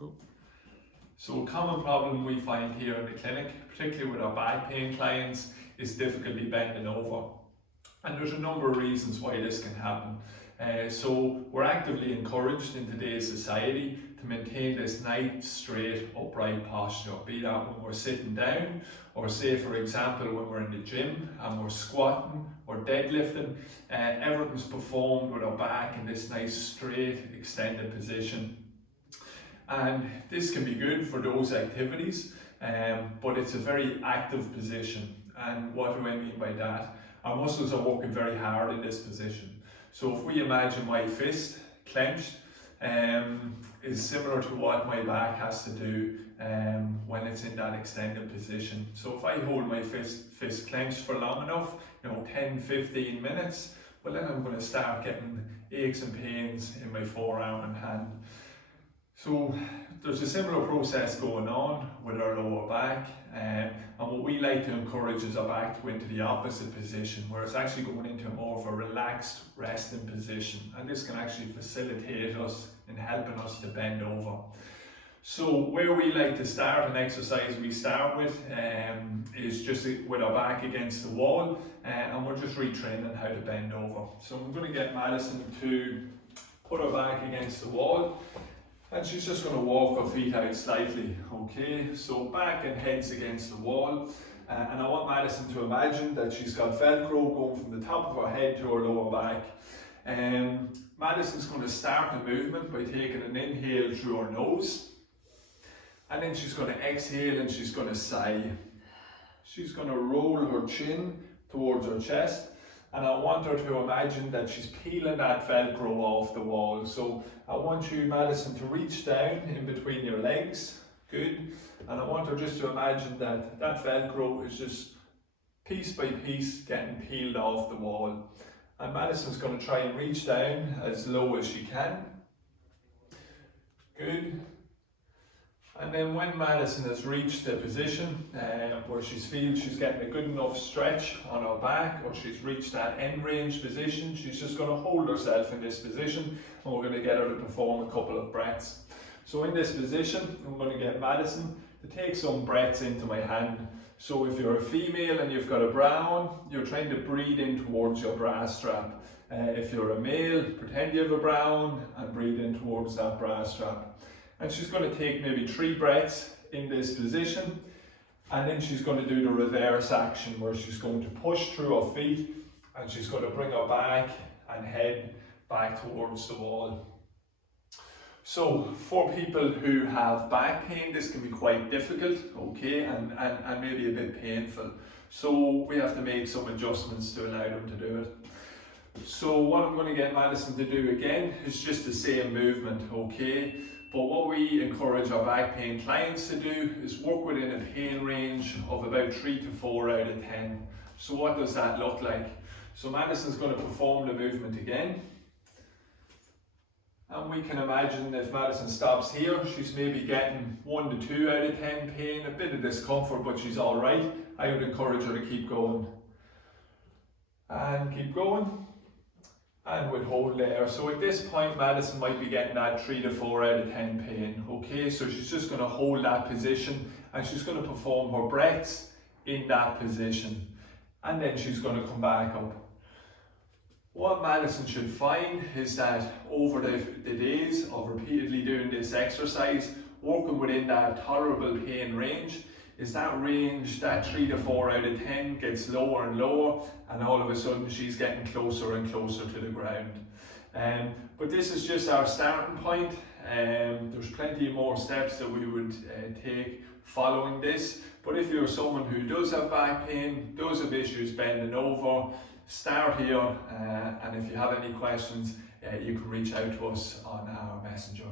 Cool. So a common problem we find here in the clinic, particularly with our back pain clients, is difficulty bending over. And there's a number of reasons why this can happen. So we're actively encouraged in today's society to maintain this nice, straight, upright posture, be that when we're sitting down, or say for example when we're in the gym and we're squatting or deadlifting, everything's performed with our back in this nice, straight, extended position. And this can be good for those activities, but it's a very active position. And what do I mean by that? Our muscles are working very hard in this position. So if we imagine my fist clenched, is similar to what my back has to do when it's in that extended position. So if I hold my fist clenched for long enough, 10-15 minutes, well then I'm going to start getting aches and pains in my forearm and hand. So there's a similar process going on with our lower back, and what we like to encourage is our back to go into the opposite position, where it's actually going into more of a relaxed resting position, and this can actually facilitate us in helping us to bend over. So where we like to start, an exercise we start with is just with our back against the wall, and we're just retraining how to bend over. So I'm going to get Madison to put her back against the wall. And she's just going to walk her feet out slightly, okay? So back and head's against the wall. And I want Madison to imagine that she's got Velcro going from the top of her head to her lower back. Madison's going to start the movement by taking an inhale through her nose. And then she's going to exhale and she's going to sigh. She's going to roll her chin towards her chest. And I want her to imagine that she's peeling that Velcro off the wall. So I want you, Madison, to reach down in between your legs. Good. And I want her just to imagine that that Velcro is just piece by piece getting peeled off the wall. And Madison's going to try and reach down as low as she can. Good. And then when Madison has reached a position where she feels she's getting a good enough stretch on her back, or she's reached that end range position, she's just going to hold herself in this position, and we're going to get her to perform a couple of breaths. So in this position, I'm going to get Madison to take some breaths into my hand. So if you're a female and you've got a bra on, you're trying to breathe in towards your bra strap. If you're a male, pretend you have a bra on and breathe in towards that bra strap. And she's going to take maybe 3 breaths in this position, and then she's going to do the reverse action where she's going to push through her feet and she's going to bring her back and head back towards the wall. So for people who have back pain, this can be quite difficult, okay, and maybe a bit painful. So we have to make some adjustments to allow them to do it. So what I'm going to get Madison to do again is just the same movement, okay? But what we encourage our back pain clients to do is work within a pain range of about 3 to 4 out of 10. So what does that look like? So Madison's going to perform the movement again. And we can imagine if Madison stops here, she's maybe getting 1 to 2 out of 10 pain, a bit of discomfort, but she's all right. I would encourage her to keep going. And keep going. And we'll hold there. So at this point, Madison might be getting that 3 to 4 out of 10 pain. Okay, so she's just going to hold that position and she's going to perform her breaths in that position. And then she's going to come back up. What Madison should find is that over the days of repeatedly doing this exercise, working within that tolerable pain range, is that range, that 3 to 4 out of 10 gets lower and lower, and all of a sudden she's getting closer and closer to the ground. But this is just our starting point. There's plenty more steps that we would take following this. But if you're someone who does have back pain, does have issues bending over, start here, and if you have any questions, you can reach out to us on our messenger.